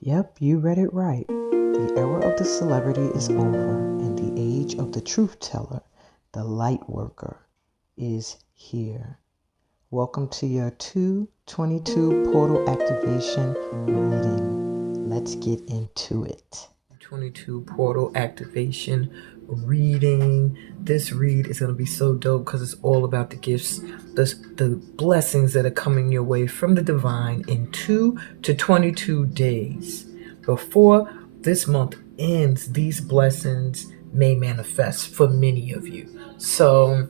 Yep, you read it right. The era of the celebrity is over, and the age of the truth teller, the light worker, is here. Welcome to your 222 portal activation reading. Let's get into it. 22 portal activation reading. This read is going to be so dope because it's all about the gifts, the blessings that are coming your way from the divine in 2 to 22 days. Before this month ends, these blessings may manifest for many of you. So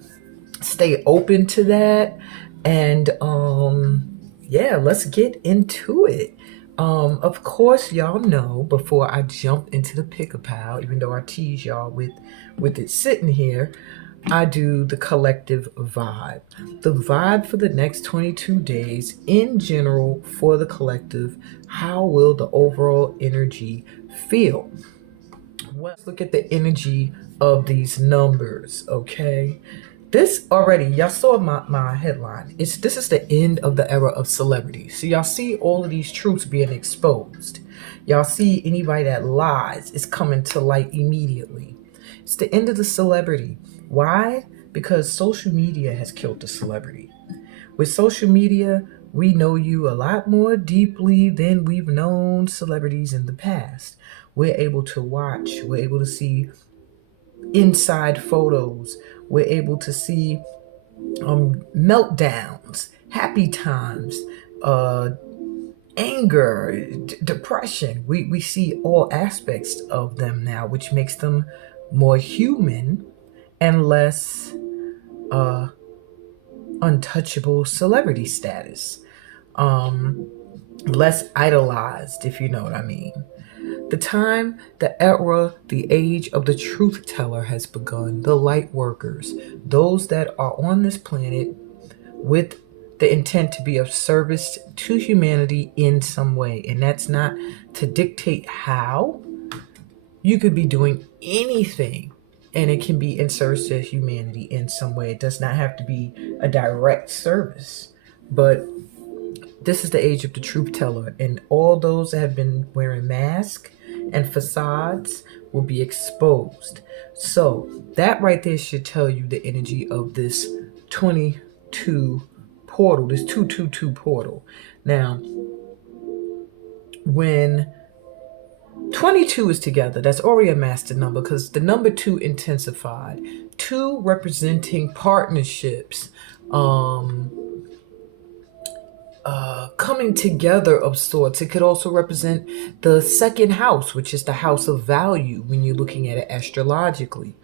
stay open to that. And yeah, let's get into it. Of course, y'all know before I jump into the pick-a-pal, even though I tease y'all with it sitting here, I do the collective vibe. The vibe for the next 22 days in general for the collective. How will the overall energy feel? Well, let's look at the energy of these numbers, okay? This already, y'all saw my headline. This is the end of the era of celebrity. So y'all see all of these truths being exposed. Y'all see anybody that lies is coming to light immediately. It's the end of the celebrity. Why? Because social media has killed the celebrity. With social media, we know you a lot more deeply than we've known celebrities in the past. We're able to watch, we're able to see inside photos, we're able to see meltdowns, happy times, anger, depression. We see all aspects of them now, which makes them more human and less untouchable celebrity status. Less idolized, if you know what I mean. The time, the era, the age of the truth teller has begun. The light workers, those that are on this planet with the intent to be of service to humanity in some way. And that's not to dictate how. You could be doing anything and it can be in service to humanity in some way. It does not have to be a direct service. But this is the age of the truth teller, and all those that have been wearing masks and facades will be exposed. So that right there should tell you the energy of this 22 portal, this 222 portal. Now, when 22 is together, that's already a master number because the number 2 intensified. 2 representing partnerships, coming together of sorts. It could also represent the second house, which is the house of value when you're looking at it astrologically.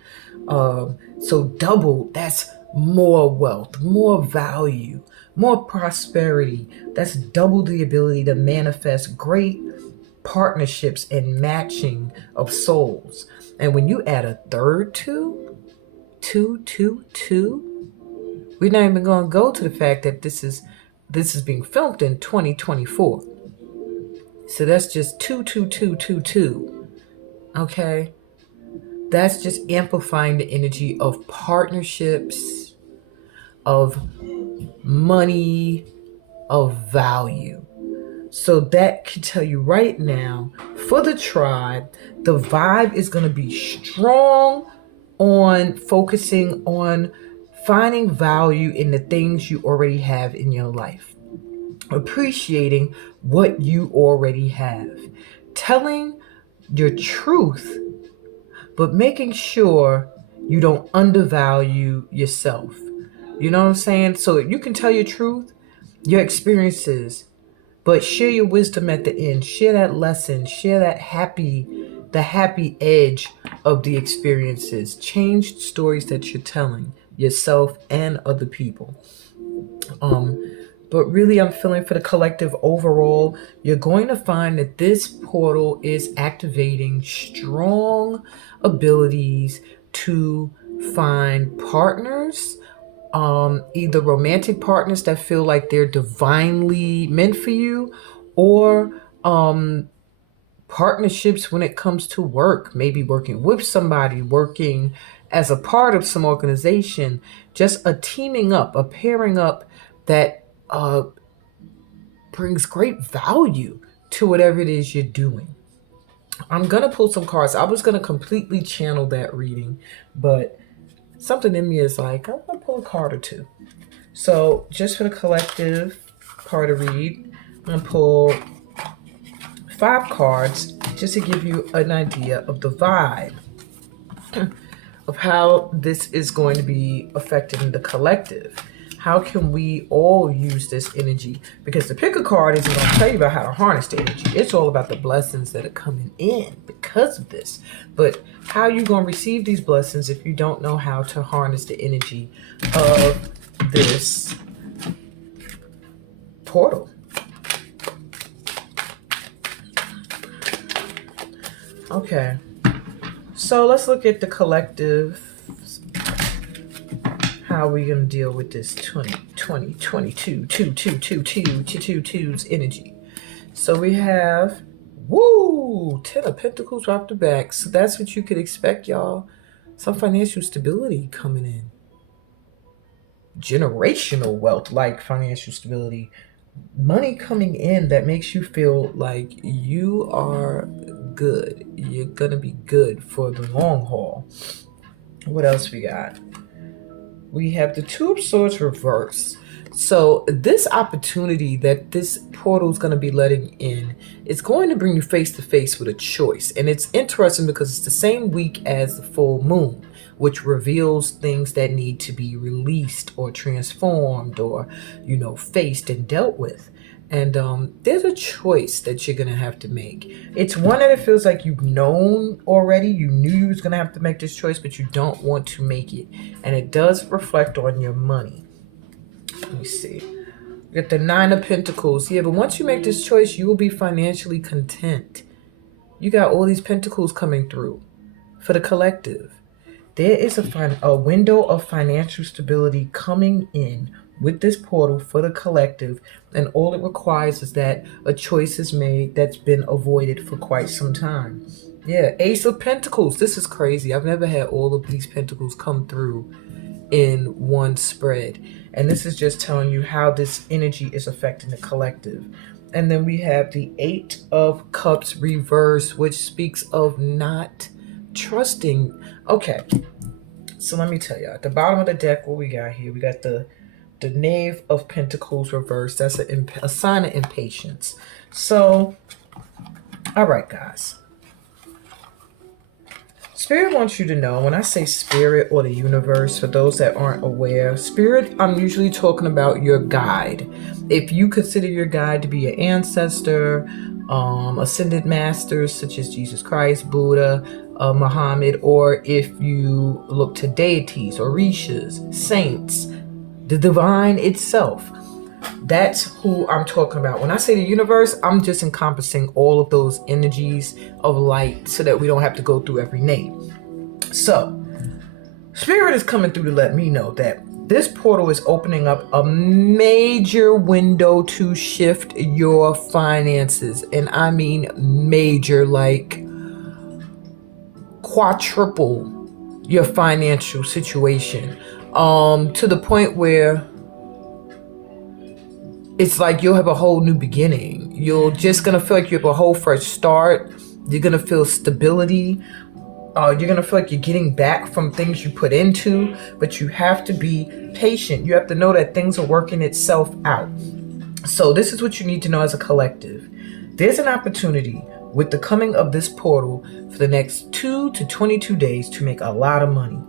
So double, that's more wealth, more value, more prosperity. That's double the ability to manifest great partnerships and matching of souls. And when you add a third two, we're not even going to go to the fact that this is being filmed in 2024. So that's just 22222. Okay? That's just amplifying the energy of partnerships, of money, of value. So that can tell you right now, for the tribe, the vibe is going to be strong on focusing on finding value in the things you already have in your life. Appreciating what you already have. Telling your truth, but making sure you don't undervalue yourself. You know what I'm saying? So you can tell your truth, your experiences, but share your wisdom at the end. Share that lesson. Share the happy edge of the experiences. Change stories that you're telling yourself and other people. But really, I'm feeling for the collective overall, you're going to find that this portal is activating strong abilities to find partners, either romantic partners that feel like they're divinely meant for you, or partnerships when it comes to work, maybe working with somebody, working as a part of some organization, just a teaming up, a pairing up that brings great value to whatever it is you're doing. I'm going to pull some cards. I was going to completely channel that reading, but something in me is like, I'm going to pull a card or two. So just for the collective part to read, I'm going to pull 5 cards just to give you an idea of the vibe of how this is going to be affecting the collective. How can we all use this energy? Because the pick a card isn't going to tell you about how to harness the energy. It's all about the blessings that are coming in because of this. But how are you going to receive these blessings if you don't know how to harness the energy of this portal? Okay. So let's look at the collective. How are we going to deal with this 22's energy? So we have, 10 of Pentacles off the back. So that's what you could expect, y'all. Some financial stability coming in. Generational wealth, like financial stability. Money coming in that makes you feel like you are good. You're going to be good for the long haul. What else we got? We have the Two of Swords reversed. So this opportunity that this portal is going to be letting in, it's going to bring you face to face with a choice. And it's interesting because it's the same week as the full moon, which reveals things that need to be released or transformed or, faced and dealt with. And there's a choice that you're going to have to make. It's one that it feels like you've known already. You knew you was going to have to make this choice, but you don't want to make it. And it does reflect on your money. Let me see. You get the 9 of Pentacles. Yeah, but once you make this choice, you will be financially content. You got all these pentacles coming through for the collective. There is a window of financial stability coming in with this portal for the collective, and all it requires is that a choice is made that's been avoided for quite some time. Yeah, Ace of Pentacles. This is crazy. I've never had all of these pentacles come through in one spread. And this is just telling you how this energy is affecting the collective. And then we have the 8 of Cups reverse, which speaks of not trusting. Okay, so let me tell you, at the bottom of the deck, what we got here, we got the Knave of Pentacles reversed. That's a sign of impatience. So, all right, guys. Spirit wants you to know, when I say spirit or the universe, for those that aren't aware, spirit, I'm usually talking about your guide. If you consider your guide to be your ancestor, ascended masters such as Jesus Christ, Buddha, Muhammad, or if you look to deities, orishas, saints, the divine itself, that's who I'm talking about. When I say the universe, I'm just encompassing all of those energies of light so that we don't have to go through every name. So, Spirit is coming through to let me know that this portal is opening up a major window to shift your finances. And I mean major, like quadruple your financial situation. To the point where it's like you'll have a whole new beginning. You're just going to feel like you have a whole fresh start. You're going to feel stability. You're going to feel like you're getting back from things you put into, but you have to be patient. You have to know that things are working itself out. So this is what you need to know as a collective. There's an opportunity with the coming of this portal for the next 2 to 22 days to make a lot of money,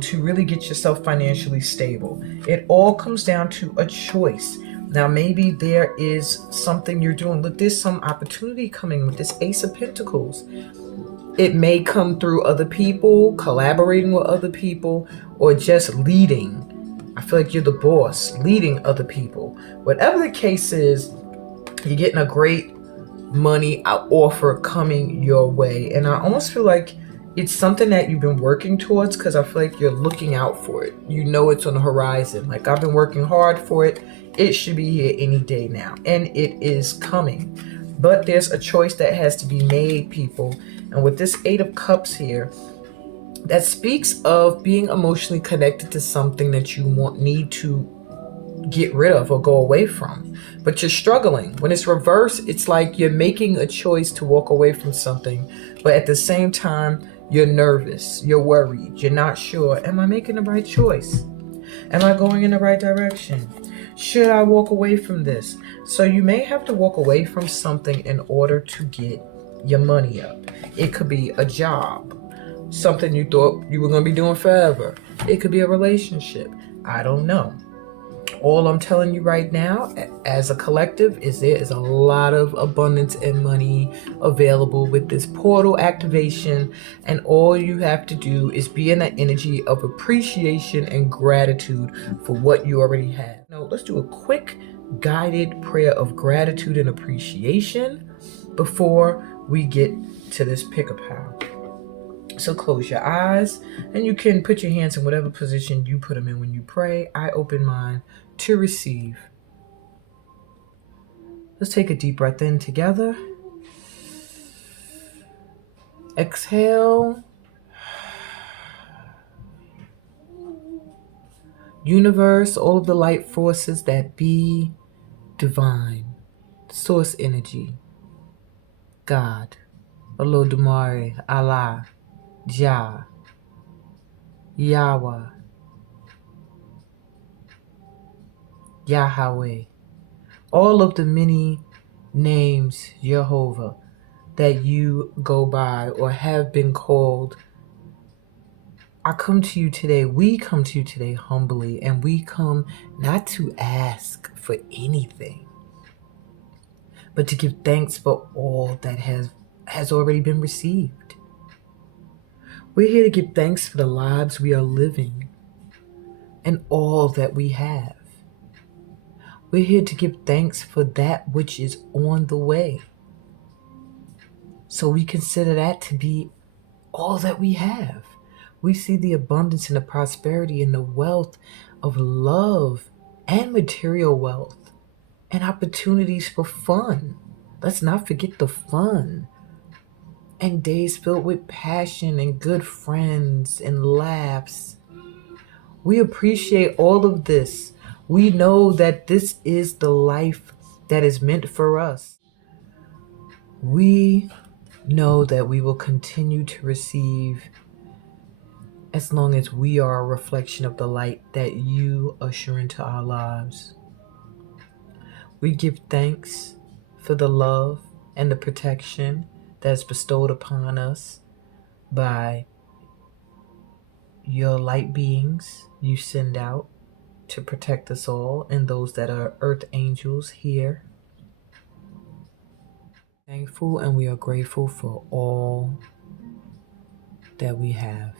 to really get yourself financially stable. It all comes down to a choice. Now, maybe there is something you're doing. Look, there's some opportunity coming with this Ace of Pentacles. It may come through other people, collaborating with other people, or just leading. I feel like you're the boss, leading other people. Whatever the case is, you're getting a great money offer coming your way. And I almost feel like it's something that you've been working towards, because I feel like you're looking out for it. You know it's on the horizon. Like, I've been working hard for it. It should be here any day now. And it is coming. But there's a choice that has to be made, people. And with this 8 of Cups here, that speaks of being emotionally connected to something that you need to get rid of or go away from, but you're struggling. When it's reversed, it's like you're making a choice to walk away from something, but at the same time, you're nervous, you're worried, you're not sure. Am I making the right choice? Am I going in the right direction? Should I walk away from this? So you may have to walk away from something in order to get your money up. It could be a job, something you thought you were going to be doing forever. It could be a relationship. I don't know. All I'm telling you right now, as a collective, is there is a lot of abundance and money available with this portal activation. And all you have to do is be in that energy of appreciation and gratitude for what you already have. Now, let's do a quick guided prayer of gratitude and appreciation before we get to this pick-a-pal. So close your eyes, and you can put your hands in whatever position you put them in when you pray. I open mine to receive. Let's take a deep breath in together. Exhale. Universe, all of the light forces that be, divine, source energy, God, Olodumare, Allah, Jah, Yahweh, Yahweh, all of the many names, Jehovah, that you go by or have been called. I come to you today, we come to you today humbly, and we come not to ask for anything, but to give thanks for all that has already been received. We're here to give thanks for the lives we are living and all that we have. We're here to give thanks for that which is on the way. So we consider that to be all that we have. We see the abundance and the prosperity and the wealth of love and material wealth and opportunities for fun. Let's not forget the fun. And days filled with passion and good friends and laughs. We appreciate all of this. We know that this is the life that is meant for us. We know that we will continue to receive as long as we are a reflection of the light that you usher into our lives. We give thanks for the love and the protection that is bestowed upon us by your light beings you send out to protect us all, and those that are earth angels here. Thankful, and we are grateful for all that we have.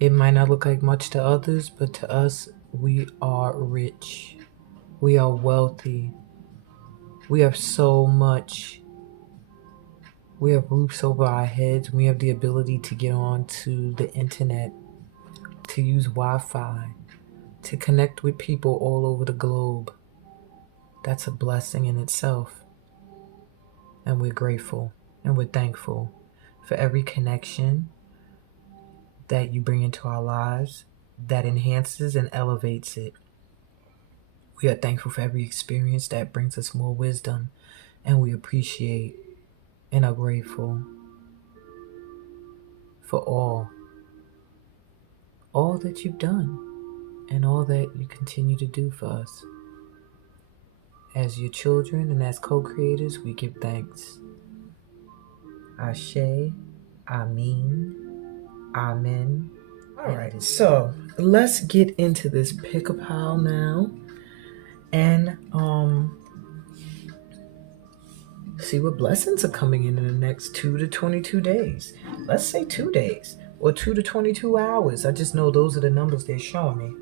It might not look like much to others, but to us, we are rich. We are wealthy. We have so much. We have roofs over our heads. We have the ability to get on to the internet, to use Wi-Fi, to connect with people all over the globe. That's a blessing in itself. And we're grateful and we're thankful for every connection that you bring into our lives that enhances and elevates it. We are thankful for every experience that brings us more wisdom, and we appreciate and are grateful for all that you've done and all that you continue to do for us. As your children and as co-creators, we give thanks. Ashe, Amin, Amen. Alrighty, so let's get into this pick-a-pal now and see what blessings are coming in the next 2 to 22 days. Let's say 2 days or 2 to 22 hours. I just know those are the numbers they're showing me.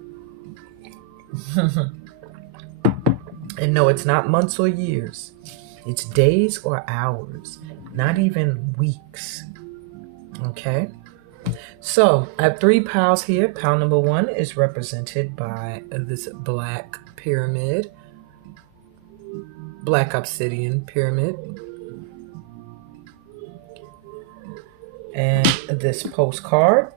And no, it's not months or years. It's days or hours, not even weeks. Okay? So I have 3 piles here. Pile number 1 is represented by this black pyramid, black obsidian pyramid. And this postcard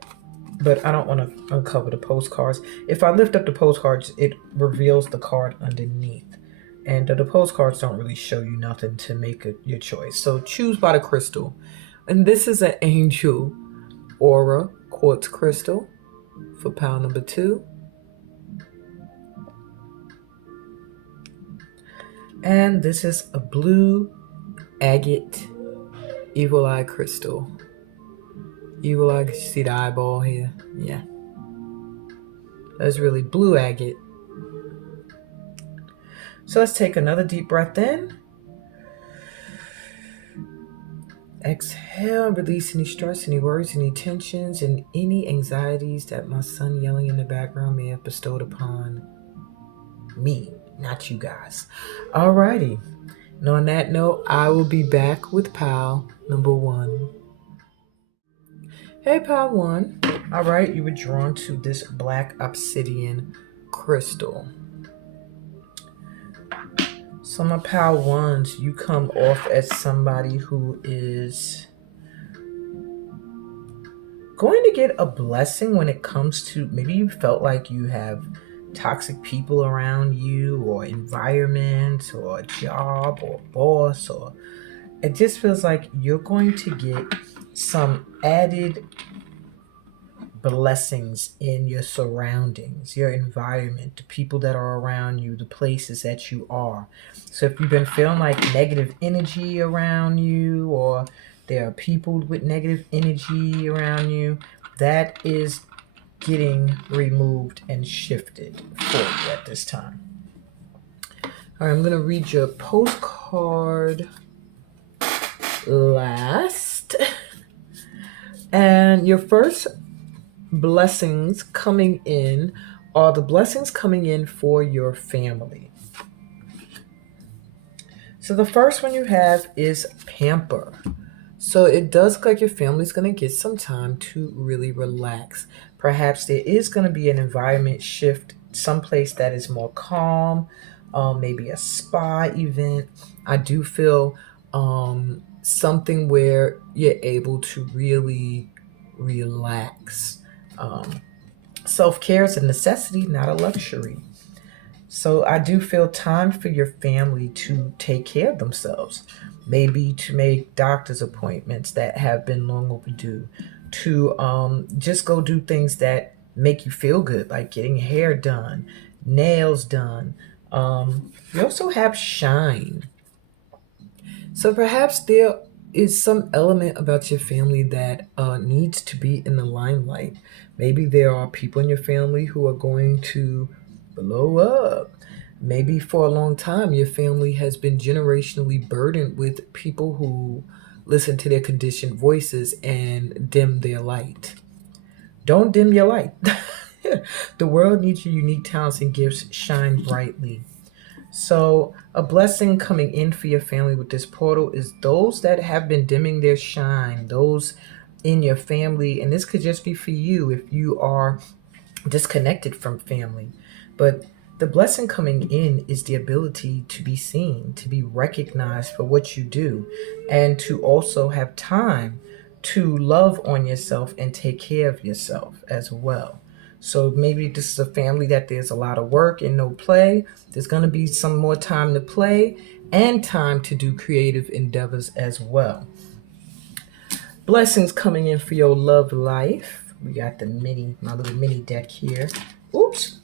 but I don't want to uncover the postcards. If I lift up the postcards, it reveals the card underneath. And the postcards don't really show you nothing to make your choice. So choose by the crystal. And this is an angel aura quartz crystal for pile number 2. And this is a blue agate evil eye crystal. Evil eye, see the eyeball here? Yeah. That's really blue agate. So let's take another deep breath in. Exhale, release any stress, any worries, any tensions, and any anxieties that my son yelling in the background may have bestowed upon me, not you guys. Alrighty. And on that note, I will be back with pile number 1. Hey, pile 1. Alright, you were drawn to this black obsidian crystal. So my pile 1s, you come off as somebody who is going to get a blessing when it comes to, maybe you felt like you have toxic people around you, or environment, or a job, or boss, or it just feels like you're going to get some added blessings in your surroundings, your environment, the people that are around you, the places that you are. So if you've been feeling like negative energy around you, or there are people with negative energy around you, that is getting removed and shifted for you at this time. All right, I'm going to read your postcard last. And your first blessings coming in are the blessings coming in for your family. So the first one you have is pamper. So it does look like your family's going to get some time to really relax. Perhaps there is going to be an environment shift, someplace that is more calm, maybe a spa event. I do feel something where you're able to really relax. Self-care is a necessity, not a luxury. So I do feel time for your family to take care of themselves. Maybe to make doctor's appointments that have been long overdue. To just go do things that make you feel good, like getting hair done, nails done. You also have shine. So perhaps there is some element about your family that needs to be in the limelight. Maybe there are people in your family who are going to blow up. Maybe for a long time, your family has been generationally burdened with people who listen to their conditioned voices and dim their light. Don't dim your light. The world needs your unique talents and gifts. Shine brightly. So a blessing coming in for your family with this portal is those that have been dimming their shine, those in your family, and this could just be for you if you are disconnected from family. But the blessing coming in is the ability to be seen, to be recognized for what you do, and to also have time to love on yourself and take care of yourself as well. So maybe this is a family that there's a lot of work and no play. There's going to be some more time to play and time to do creative endeavors as well. Blessings coming in for your love life. We got my little mini deck here. Oops.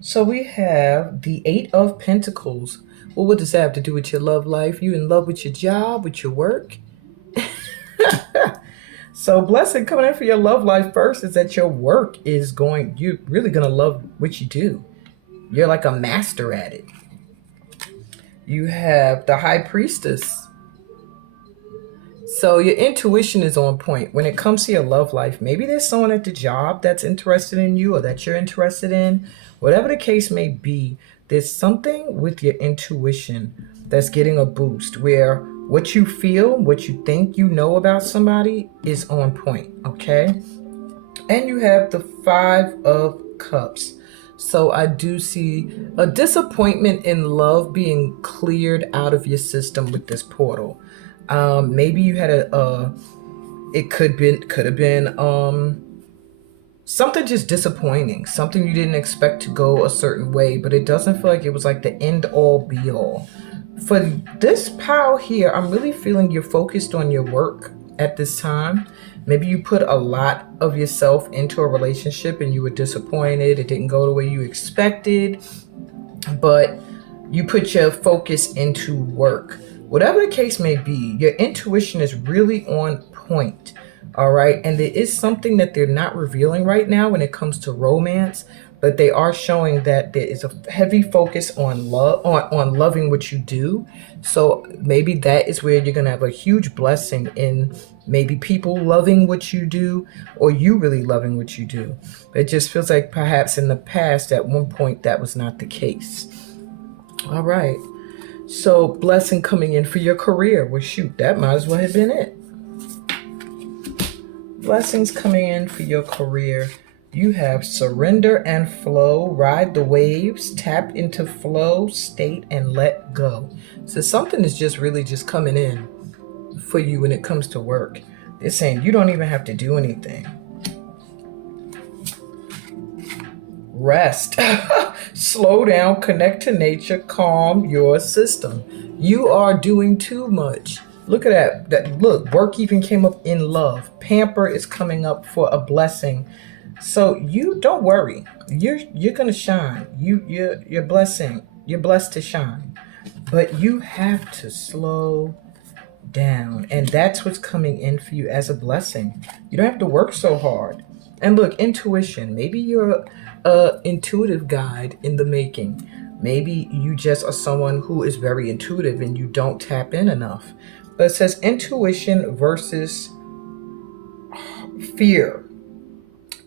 So we have the 8 of Pentacles. Well, what does that have to do with your love life? You in love with your job, with your work? So blessing coming in for your love life first is that your work is you're really going to love what you do. You're like a master at it. You have the High Priestess. So your intuition is on point when it comes to your love life. Maybe there's someone at the job that's interested in you or that you're interested in. Whatever the case may be, there's something with your intuition that's getting a boost where what you feel, what you think you know about somebody is on point, okay? And you have the 5 of Cups. So I do see a disappointment in love being cleared out of your system with this portal. Maybe you had It could have been something just disappointing, something you didn't expect to go a certain way, but it doesn't feel like it was like the end all be all. For this pile here, I'm really feeling you're focused on your work at this time. Maybe you put a lot of yourself into a relationship and you were disappointed. It didn't go the way you expected, but you put your focus into work. Whatever the case may be, your intuition is really on point. All right. And there is something that they're not revealing right now when it comes to romance, but they are showing that there is a heavy focus on love, on loving what you do. So maybe that is where you're going to have a huge blessing in maybe people loving what you do or you really loving what you do. It just feels like perhaps in the past, at one point, that was not the case. All right. So blessing coming in for your career. Well, shoot, that might as well have been it. Blessings coming in for your career. You have surrender and flow, ride the waves, tap into flow, state, and let go. So something is just really just coming in for you when it comes to work. They're saying you don't even have to do anything. Rest. Slow down, connect to nature, calm your system. You are doing too much. Look at that. Look, work even came up in love. Pamper is coming up for a blessing. So you don't worry. You're gonna shine. You're blessing. You're blessed to shine. But you have to slow down. And that's what's coming in for you as a blessing. You don't have to work so hard. And look, intuition. Maybe you're a intuitive guide in the making. Maybe you just are someone who is very intuitive and you don't tap in enough. But it says intuition versus fear.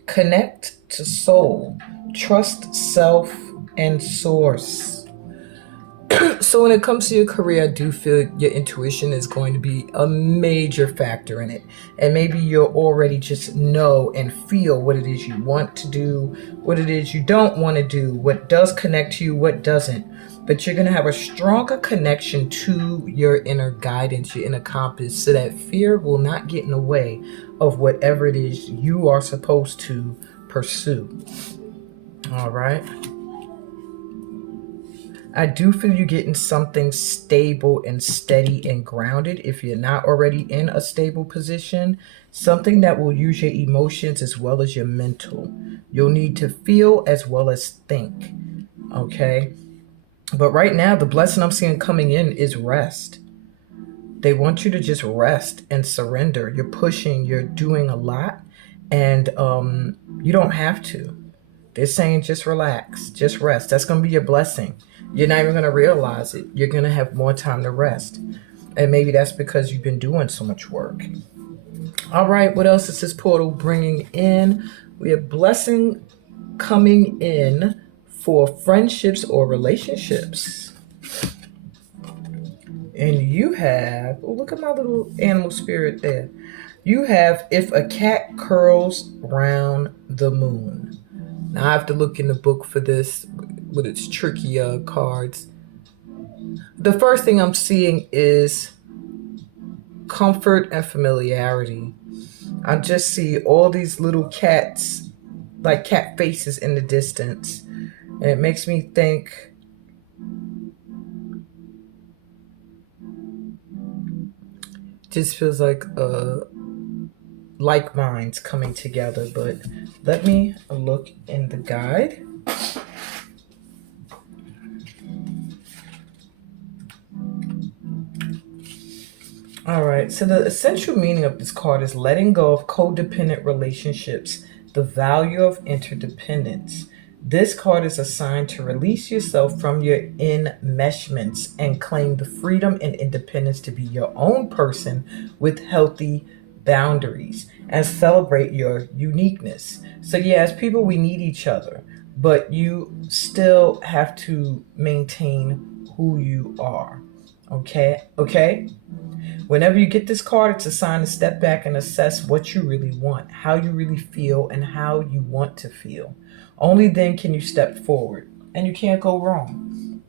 Connect to soul. Trust self and source. So when it comes to your career, I do feel your intuition is going to be a major factor in it. And maybe you'll already just know and feel what it is you want to do, what it is you don't want to do, what does connect to you, what doesn't. But you're going to have a stronger connection to your inner guidance, your inner compass, so that fear will not get in the way of whatever it is you are supposed to pursue. All right. I do feel you getting something stable and steady and grounded if you're not already in a stable position. Something that will use your emotions as well as your mental. You'll need to feel as well as think. Okay? But right now, the blessing I'm seeing coming in is rest. They want you to just rest and surrender. You're pushing, you're doing a lot, and you don't have to. They're saying just relax, just rest. That's going to be your blessing. You're not even going to realize it. You're going to have more time to rest. And maybe that's because you've been doing so much work. All right, what else is this portal bringing in? We have blessing coming in for friendships or relationships. And you have, oh, look at my little animal spirit there. You have if a cat curls round the moon. Now I have to look in the book for this with its tricky cards. The first thing I'm seeing is comfort and familiarity. I just see all these little cats, like cat faces in the distance. And it makes me think just feels like minds coming together. But let me look in the guide. All right, so the essential meaning of this card is letting go of codependent relationships, the value of interdependence. This card is assigned to release yourself from your enmeshments and claim the freedom and independence to be your own person with healthy boundaries and celebrate your uniqueness. So yeah, as people, we need each other, but you still have to maintain who you are. Okay? Whenever you get this card, it's a sign to step back and assess what you really want, how you really feel, and how you want to feel. Only then can you step forward, and you can't go wrong.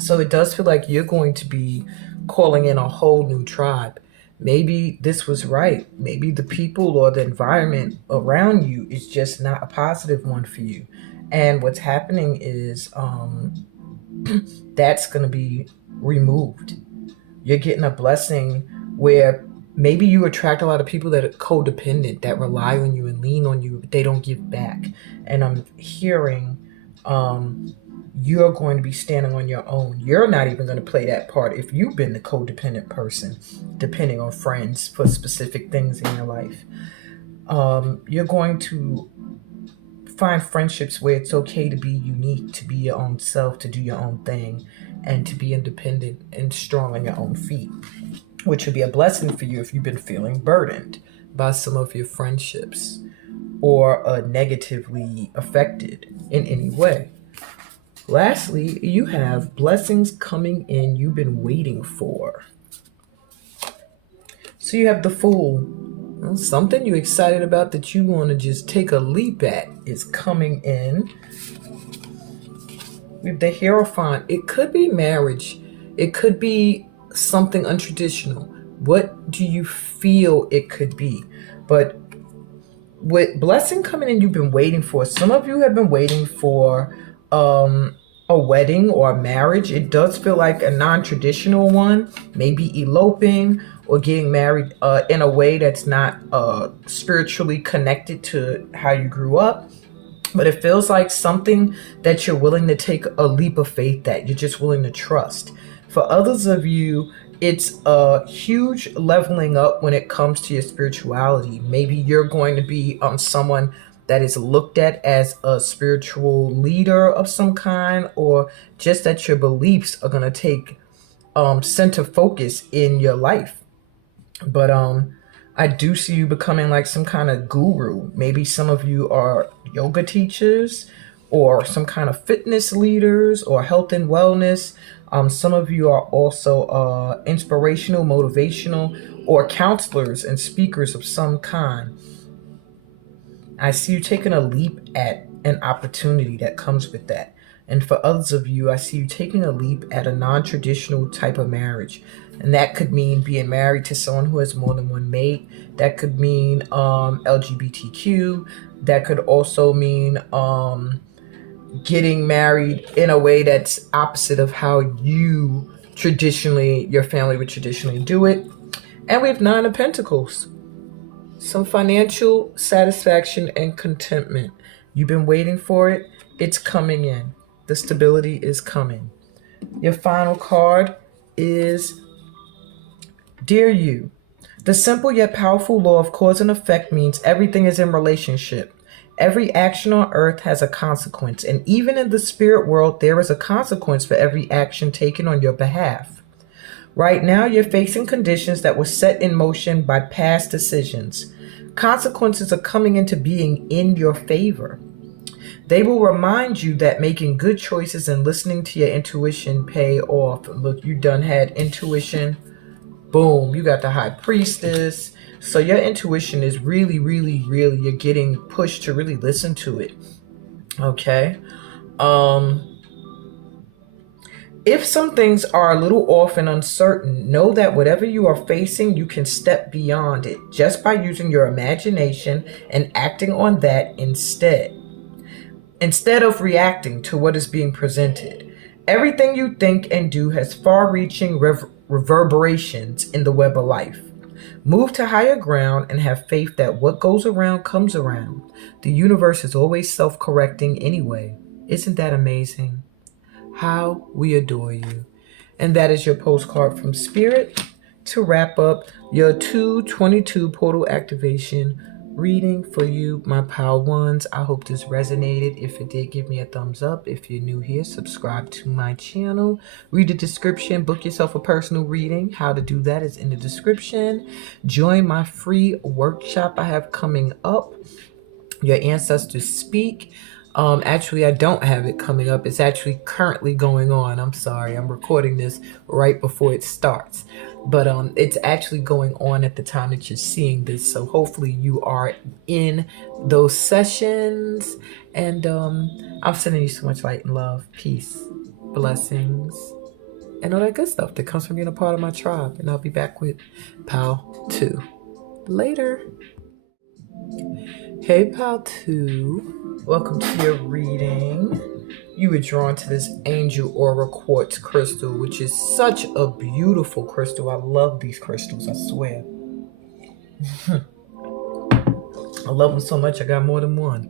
So it does feel like you're going to be calling in a whole new tribe. Maybe this was right. Maybe the people or the environment around you is just not a positive one for you. And what's happening is that's going to be removed. You're getting a blessing where maybe you attract a lot of people that are codependent, that rely on you and lean on you, but they don't give back. And I'm hearing you're going to be standing on your own. You're not even going to play that part if you've been the codependent person, depending on friends for specific things in your life. You're going to find friendships where it's okay to be unique, to be your own self, to do your own thing, and to be independent and strong on your own feet, which would be a blessing for you if you've been feeling burdened by some of your friendships or negatively affected in any way. Lastly, you have blessings coming in you've been waiting for. So you have the Fool. Well, something you're excited about that you want to just take a leap at is coming in. With the Hierophant, it could be marriage. It could be something untraditional. What do you feel it could be? But with blessing coming in, you've been waiting for. Some of you have been waiting for a wedding or a marriage. It does feel like a non-traditional one, maybe eloping or getting married in a way that's not spiritually connected to how you grew up. But it feels like something that you're willing to take a leap of faith that you're just willing to trust. For others of you, it's a huge leveling up when it comes to your spirituality. Maybe you're going to be someone that is looked at as a spiritual leader of some kind, or just that your beliefs are going to take center focus in your life. But I do see you becoming like some kind of guru. Maybe some of you are yoga teachers or some kind of fitness leaders or health and wellness. Some of you are also inspirational, motivational, or counselors and speakers of some kind. I see you taking a leap at an opportunity that comes with that. And for others of you, I see you taking a leap at a non-traditional type of marriage. And that could mean being married to someone who has more than one mate. That could mean LGBTQ. That could also mean getting married in a way that's opposite of how your family would traditionally do it. And we have Nine of Pentacles. Some financial satisfaction and contentment. You've been waiting for it. It's coming in. The stability is coming. Your final card is Dear You. The simple yet powerful law of cause and effect means everything is in relationship. Every action on earth has a consequence, and even in the spirit world, there is a consequence for every action taken on your behalf. Right now, you're facing conditions that were set in motion by past decisions. Consequences are coming into being in your favor. They will remind you that making good choices and listening to your intuition pay off. Look, you done had intuition. Boom, you got the High Priestess. So your intuition is really, really, really, you're getting pushed to really listen to it. Okay. If some things are a little off and uncertain, know that whatever you are facing, you can step beyond it just by using your imagination and acting on that instead of reacting to what is being presented. Everything you think and do has far-reaching reverberations in the web of life. Move to higher ground and have faith that what goes around comes around. The universe is always self-correcting anyway. Isn't that amazing? How we adore you. And that is your postcard from Spirit to wrap up your 222 portal activation reading for you, my Power Ones. I hope this resonated. If it did, give me a thumbs up. If you're new here, subscribe to my channel. Read the description. Book yourself a personal reading. How to do that is in the description. Join my free workshop I have coming up, Your Ancestors Speak. Actually, I don't have it coming up. It's actually currently going on. I'm sorry. I'm recording this right before it starts. But it's actually going on at the time that you're seeing this. So hopefully you are in those sessions. And I'm sending you so much light and love. Peace. Blessings. and all that good stuff that comes from being a part of my tribe. And I'll be back with Pal 2 later. Hey, Pal 2. Welcome to your reading. You were drawn to this Angel Aura Quartz crystal, which is such a beautiful crystal. I love these crystals, I swear. I love them so much, I got more than one.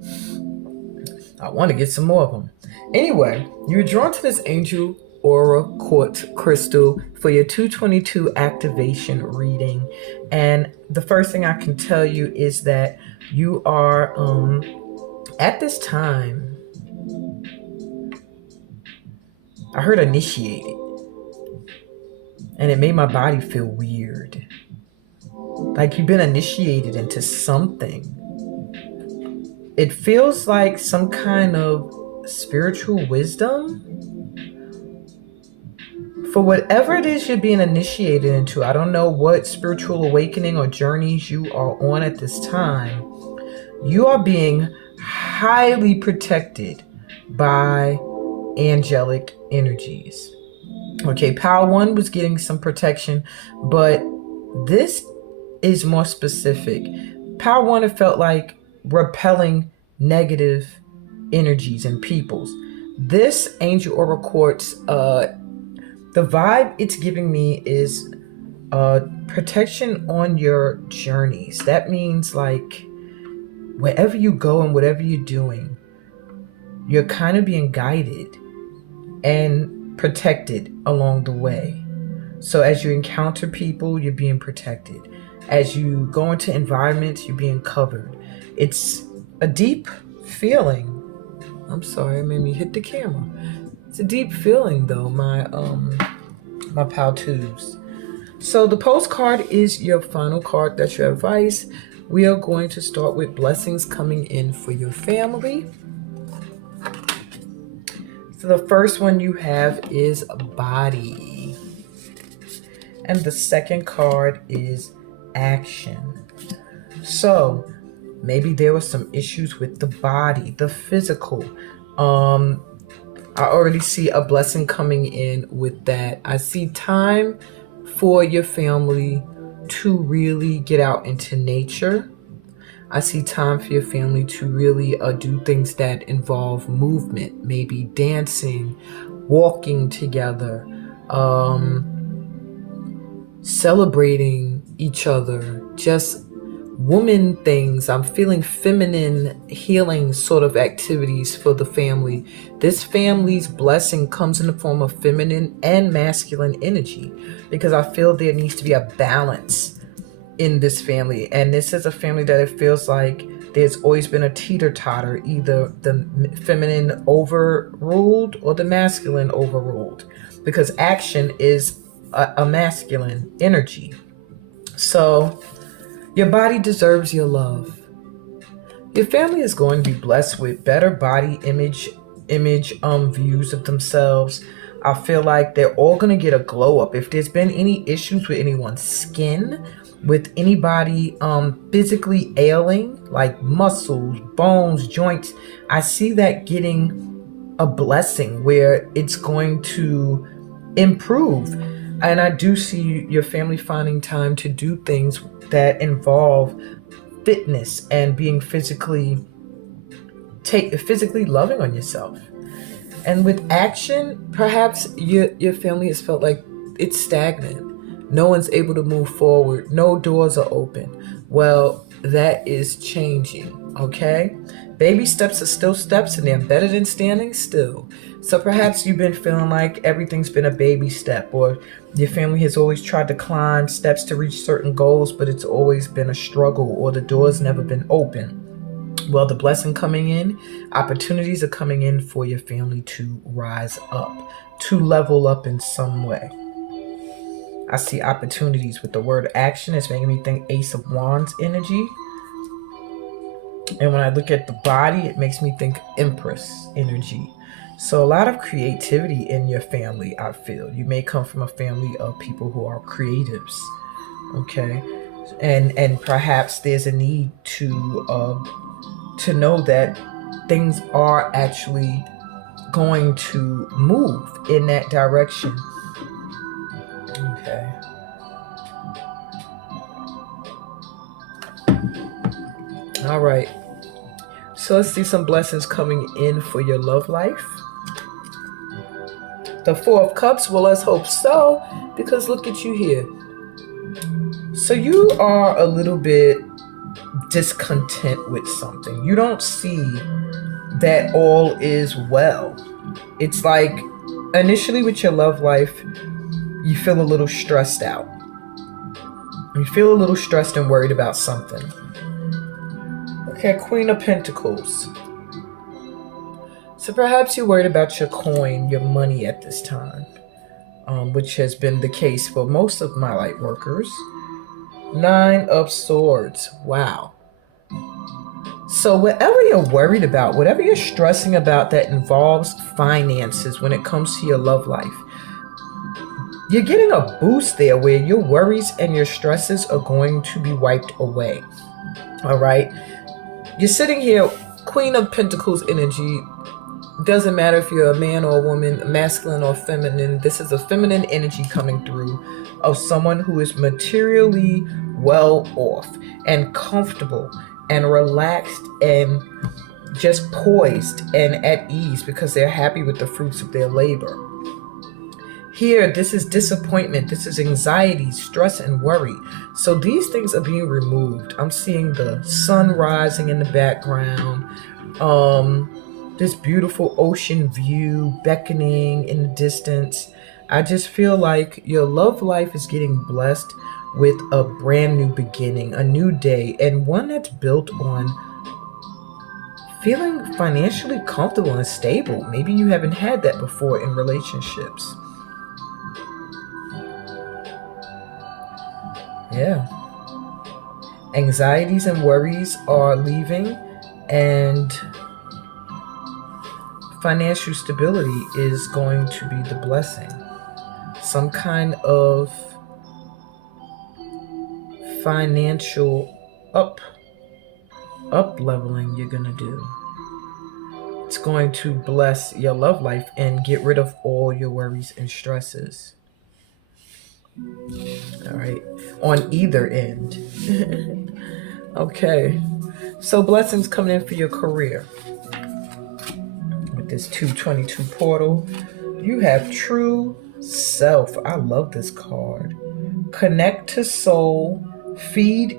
I want to get some more of them. Anyway, you were drawn to this Angel Aura Quartz crystal for your 222 activation reading. And the first thing I can tell you is that you are, at this time, I heard initiated. And it made my body feel weird. Like you've been initiated into something. It feels like some kind of spiritual wisdom. For whatever it is you're being initiated into, I don't know what spiritual awakening or journeys you are on at this time. You are being highly protected by angelic energies. Okay, Power 1 was getting some protection, but this is more specific. Power 1, it felt like repelling negative energies and peoples. This Angel Aura Quartz, the vibe it's giving me is protection on your journeys. That means like wherever you go and whatever you're doing, you're kind of being guided and protected along the way. So as you encounter people, you're being protected. As you go into environments, you're being covered. It's a deep feeling. I'm sorry, it made me hit the camera. It's a deep feeling though, my Pal 2s. So the postcard is your final card. That's your advice. We are going to start with blessings coming in for your family. So the first one you have is body. And the second card is action. So maybe there were some issues with the body, the physical. I already see a blessing coming in with that. I see time for your family to really get out into nature. I see time for your family to really do things that involve movement, maybe dancing, walking together, celebrating each other, just woman things. I'm feeling feminine healing sort of activities for the family. This family's blessing comes in the form of feminine and masculine energy because I feel there needs to be a balance in this family. And this is a family that it feels like there's always been a teeter-totter, either the feminine overruled or the masculine overruled, because action is a masculine energy. So your body deserves your love. Your family is going to be blessed with better body image views of themselves. I feel like they're all going to get a glow up. If there's been any issues with anyone's skin, with anybody physically ailing, like muscles, bones, joints, I see that getting a blessing where it's going to improve. And I do see your family finding time to do things that involve fitness and being physically loving on yourself. And with action, perhaps your family has felt like it's stagnant. No one's able to move forward. No doors are open. Well, that is changing, okay? Baby steps are still steps and they're better than standing still. So perhaps you've been feeling like everything's been a baby step, or your family has always tried to climb steps to reach certain goals, but it's always been a struggle, or the door's never been open. Well, the blessing coming in, opportunities are coming in for your family to rise up, to level up in some way. I see opportunities with the word action. It's making me think Ace of Wands energy. And when I look at the body, it makes me think Empress energy. So a lot of creativity in your family, I feel. You may come from a family of people who are creatives, okay? And perhaps there's a need to know that things are actually going to move in that direction. Okay. All right. So let's see some blessings coming in for your love life. The Four of Cups, well, let's hope so, because look at you here. So you are a little bit discontent with something. You don't see that all is well. It's like initially with your love life, you feel a little stressed out. You feel a little stressed and worried about something. Okay, Queen of Pentacles. So perhaps you're worried about your coin, your money at this time, which has been the case for most of my light workers. Nine of Swords. Wow. So whatever you're worried about, whatever you're stressing about that involves finances when it comes to your love life, you're getting a boost there where your worries and your stresses are going to be wiped away. All right. You're sitting here, Queen of Pentacles energy. Doesn't matter if you're a man or a woman, masculine or feminine. This is a feminine energy coming through of someone who is materially well off and comfortable and relaxed and just poised and at ease because they're happy with the fruits of their labor. Here, this is disappointment, this is anxiety, stress, and worry. So these things are being removed. I'm seeing the sun rising in the background, this beautiful ocean view beckoning in the distance. I just feel like your love life is getting blessed with a brand new beginning, a new day, and one that's built on feeling financially comfortable and stable. Maybe you haven't had that before in relationships. Yeah. Anxieties and worries are leaving, and financial stability is going to be the blessing. Some kind of financial up leveling you're gonna do. It's going to bless your love life and get rid of all your worries and stresses. All right, on either end. Okay, so blessings coming in for your career. With this 222 portal, you have true self. I love this card. Connect to soul, heed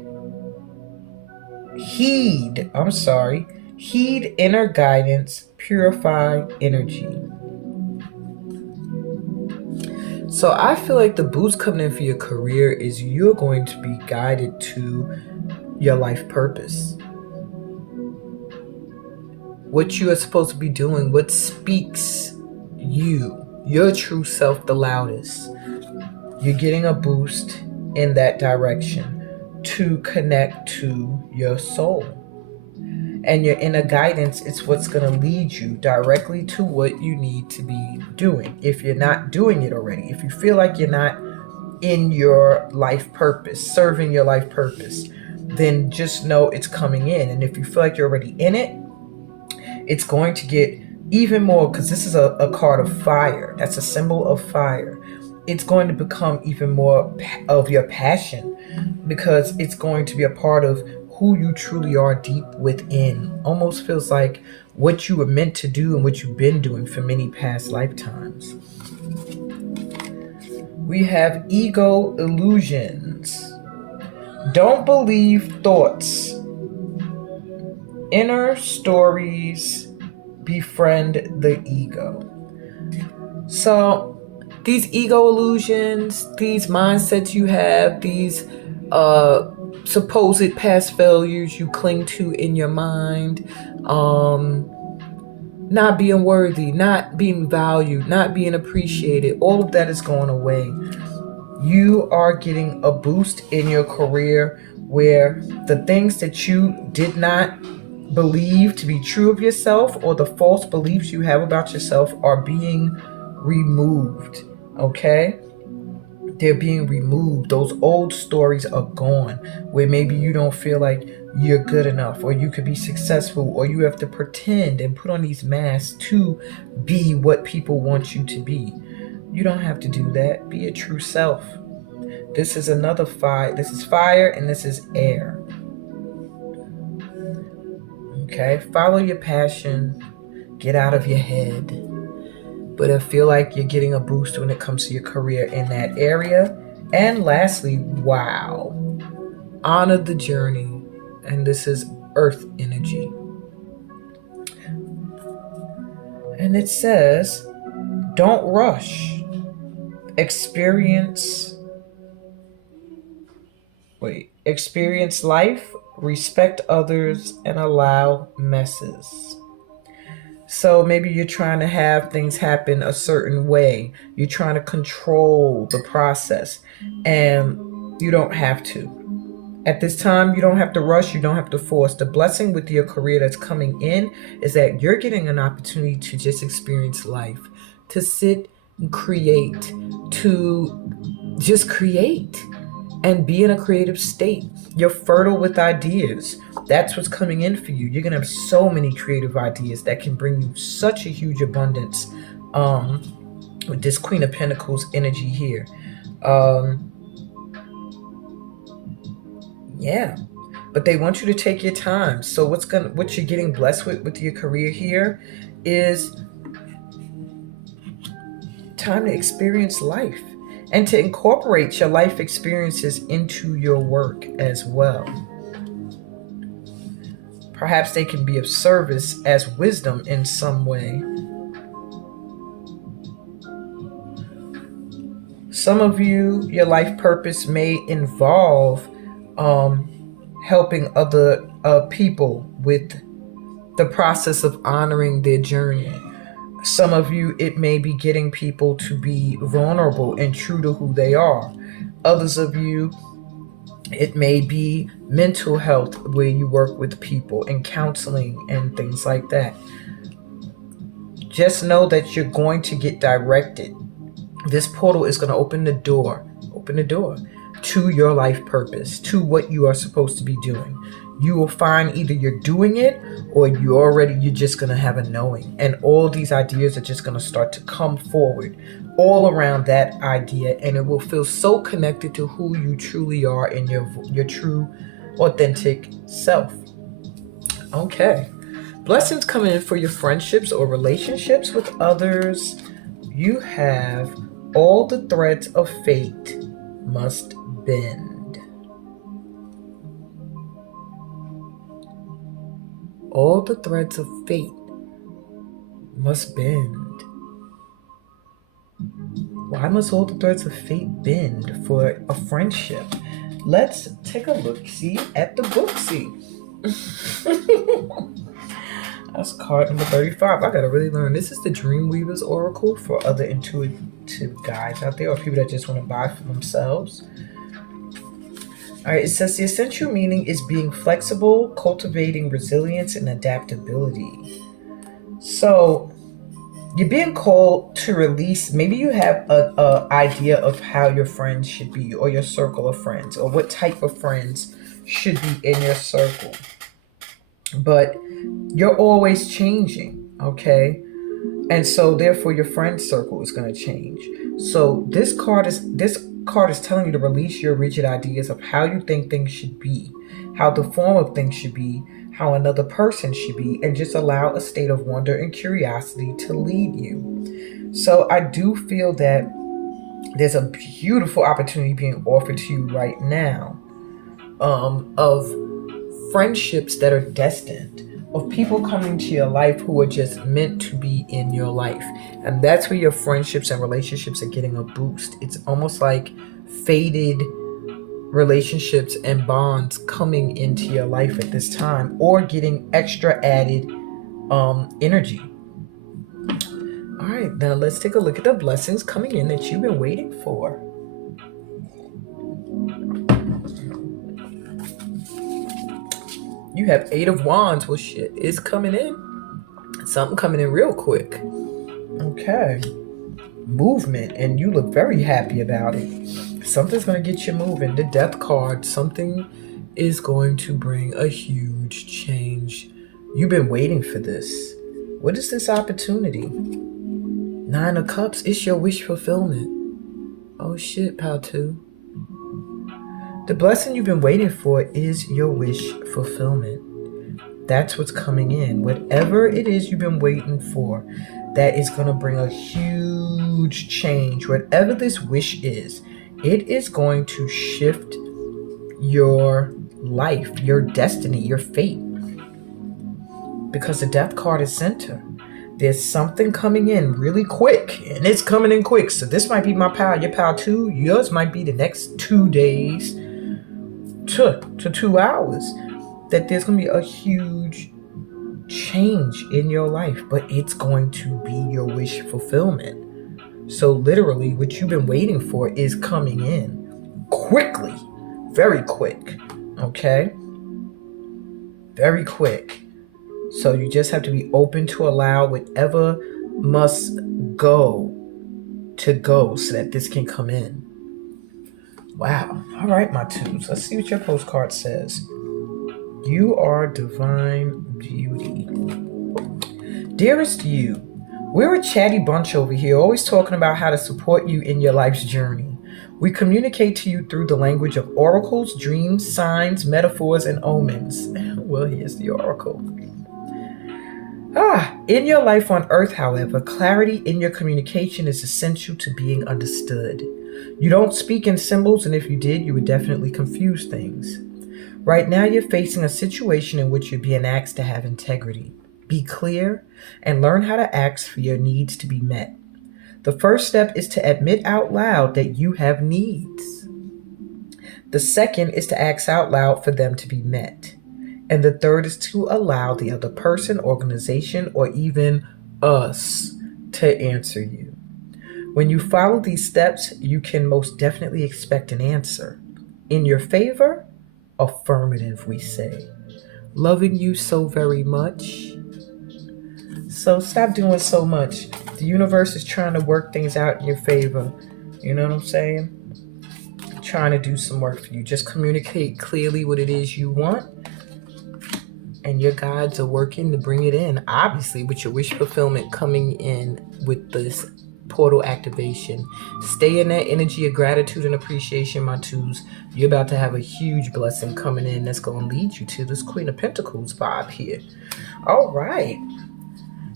inner guidance, purify energy. So I feel like the boost coming in for your career is you're going to be guided to your life purpose. What you are supposed to be doing, what speaks you, your true self the loudest. You're getting a boost in that direction to connect to your soul. And your inner guidance is what's going to lead you directly to what you need to be doing. If you're not doing it already, if you feel like you're not in your life purpose, serving your life purpose, then just know it's coming in. And if you feel like you're already in it, it's going to get even more, because this is a card of fire. That's a symbol of fire. It's going to become even more of your passion, because it's going to be a part of who you truly are deep within. Almost feels like what you were meant to do and what you've been doing for many past lifetimes. We have ego illusions. Don't believe thoughts. Inner stories befriend the ego. So these ego illusions, these mindsets you have, these supposed past failures you cling to in your mind, not being worthy, not being valued, not being appreciated, all of that is going away. You are getting a boost in your career where the things that you did not believe to be true of yourself, or the false beliefs you have about yourself, are being removed. Okay? They're being removed. Those old stories are gone, where maybe you don't feel like you're good enough, or you could be successful, or you have to pretend and put on these masks to be what people want you to be. You don't have to do that. Be your true self. This is another fire. This is fire and this is air. Okay, follow your passion. Get out of your head. But I feel like you're getting a boost when it comes to your career in that area. And lastly, wow. Honor the journey. And this is earth energy. And it says, don't rush. Experience life, respect others, and allow messes. So maybe you're trying to have things happen a certain way. You're trying to control the process, and you don't have to. At this time, you don't have to rush. You don't have to force. The blessing with your career that's coming in is that you're getting an opportunity to just experience life, to sit and create, to just create and be in a creative state. You're fertile with ideas. That's what's coming in for you. You're going to have so many creative ideas that can bring you such a huge abundance with this Queen of Pentacles energy here. Yeah. But they want you to take your time. So what you're getting blessed with your career here is time to experience life and to incorporate your life experiences into your work as well. Perhaps they can be of service as wisdom in some way. Some of you, your life purpose may involve helping other people with the process of honoring their journey. Some of you, it may be getting people to be vulnerable and true to who they are. Others of you, it may be mental health where you work with people and counseling and things like that. Just know that you're going to get directed. This portal is going to open the door to your life purpose, to what you are supposed to be doing. You will find either you're doing it or you're just going to have a knowing. And all these ideas are just going to start to come forward all around that idea. And it will feel so connected to who you truly are in your true, authentic self. Okay. Blessings coming in for your friendships or relationships with others. You have all the threads of fate must bend. All the threads of fate must bend. Why must all the threads of fate bend for a friendship? Let's take a look-see at the booksy. That's card number 35. I gotta really learn. This is the Dreamweaver's Oracle for other intuitive guides out there or people that just want to buy for themselves. All right, it says the essential meaning is being flexible, cultivating resilience and adaptability. So you're being called to release. Maybe you have a idea of how your friends should be or your circle of friends or what type of friends should be in your circle. But you're always changing, okay? And so therefore your friend circle is going to change. So this card is telling you to release your rigid ideas of how you think things should be, how the form of things should be, how another person should be, and just allow a state of wonder and curiosity to lead you. So I do feel that there's a beautiful opportunity being offered to you right now of friendships that are destined, of people coming to your life who are just meant to be in your life. And that's where your friendships and relationships are getting a boost. It's almost like faded relationships and bonds coming into your life at this time or getting extra added energy. All right, now let's take a look at the blessings coming in that you've been waiting for. You have 8 of Wands. Well, shit, it's coming in. Something coming in real quick. Okay. Movement, and you look very happy about it. Something's going to get you moving. The Death card, something is going to bring a huge change. You've been waiting for this. What is this opportunity? 9 of Cups, it's your wish fulfillment. Oh shit, pal 2. The blessing you've been waiting for is your wish fulfillment. That's what's coming in. Whatever it is you've been waiting for, that is going to bring a huge change. Whatever this wish is, it is going to shift your life, your destiny, your fate. Because the death card is center. There's something coming in really quick, and it's coming in quick. So this might be my pal, your pal 2. Yours might be the next 2 days to 2 hours. That there's going to be a huge change in your life, but it's going to be your wish fulfillment. So literally what you've been waiting for is coming in quickly, very quick. Okay? Very quick. So you just have to be open to allow whatever must go to go so that this can come in. Wow. All right, my twos. Let's see what your postcard says. You are divine beauty. Dearest you, we're a chatty bunch over here, always talking about how to support you in your life's journey. We communicate to you through the language of oracles, dreams, signs, metaphors, and omens. Well, here's the oracle. In your life on earth, however, clarity in your communication is essential to being understood. You don't speak in symbols, and if you did, you would definitely confuse things. Right now, you're facing a situation in which you're being asked to have integrity. Be clear and learn how to ask for your needs to be met. The first step is to admit out loud that you have needs. The second is to ask out loud for them to be met. And the third is to allow the other person, organization, or even us to answer you. When you follow these steps, you can most definitely expect an answer. In your favor, affirmative, we say. Loving you so very much. So stop doing so much. The universe is trying to work things out in your favor. You know what I'm saying? Trying to do some work for you. Just communicate clearly what it is you want. And your guides are working to bring it in. Obviously, with your wish fulfillment coming in with this portal activation. Stay in that energy of gratitude and appreciation, my twos. You're about to have a huge blessing coming in that's going to lead you to this Queen of Pentacles vibe here. All right.